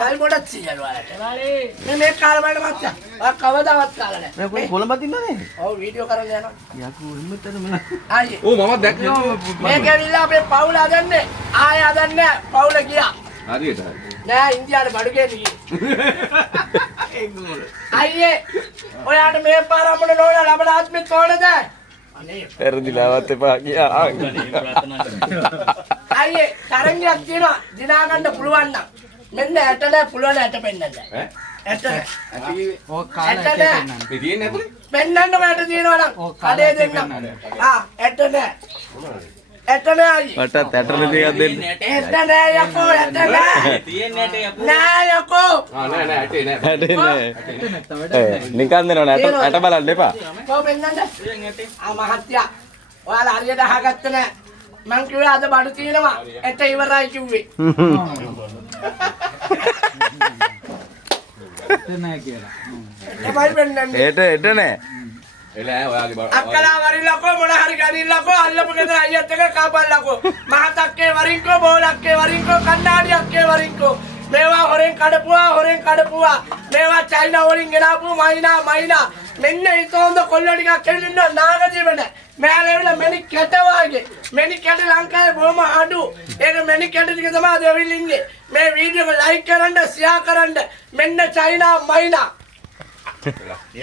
කල් ගොඩක් සීයල් වලට. මේ කාල වලට මච්චා. ඔය කවදාවත් කාලා නැහැ. මේ කොයි කොළඹ තින්නනේ? ඔව් වීඩියෝ කරන්න යනවා. යකෝ එම්මෙතන මම. ආයේ. ඕ මම දැක්කේ. මේක ඇවිල්ලා අපේ පවුල හදන්නේ. ආයෙ හදන්නේ පවුල ගියා. හරියට. නෑ ඉන්දියාවේ බඩු ගේන්න ගියේ. අයියේ ඔයාට මේ පාර අපේ නෝනා ලබන ආත්මෙත් ඕනද? අනේ පෙරදිලාවත් එපා ගියා. අයියේ තරංගයක් තියෙනවා දිනා ගන්න පුළුවන් නම් මෙන්න ඇට නෑ පුළුවන් ඇට පෙන්නන්න. ඇට නෑ. ඕක කාලා ඇට පෙන්නන්න. මේ තියෙන්නේ ඇතුලේ? පෙන්නන්න මට තියෙනවා නම් කඩේ දෙන්න. ඇට නෑ. ඇට නෑ අයියේ. මටත් ඇටල ටිකක් දෙන්න. ඇට නෑ යකෝ ඇට නෑ. තියෙන්නේ ඇට යකෝ. නෑ යකෝ. නෑ ඇටේ නෑ. ඇටේ නෑ. නිකන් දෙනවනේ ඇට බලන්න එපා. කොහොම පෙන්නන්නද? මහත්තයා ඔයාලා හරියට අහගත්ත නෑ. මං කිව්වේ අද බඩු තියෙනවා. ඇට ඉවරයි කිව්වේ. නෑ කියලා. එපයි පෙන්නන්නේ. එට නෑ. එලා ඔයාගේ අක්කලා වරිල්ලකෝ මොන හරි ගනිල්ලකෝ අල්ලපු ගෙදර අයියත් එක්ක කාපල්ලකෝ මහතක්කේ වරින්කෝ බෝලක්කේ වරින්කෝ කන්නාඩියක්කේ වරින්කෝ මේවා හොරෙන් කඩපුවා මේවා චයිනා වලින් ගෙනාපු මයිනා මෙන්න ඊතොන්ද කොල්ල ටිකක් කෙලින්න නාගජීවන මෑලෙවිලා මෙනි කැට වාගේ මෙනි කැට ලංකාවේ බොහොම අඩු ඒක මෙනි කැට ටික තමයි දෙවිල් ඉන්නේ මේ වීඩියෝ එක ලයික් කරන්න ෂෙයා කරන්න මෙන්න චයිනා මයිනා ජය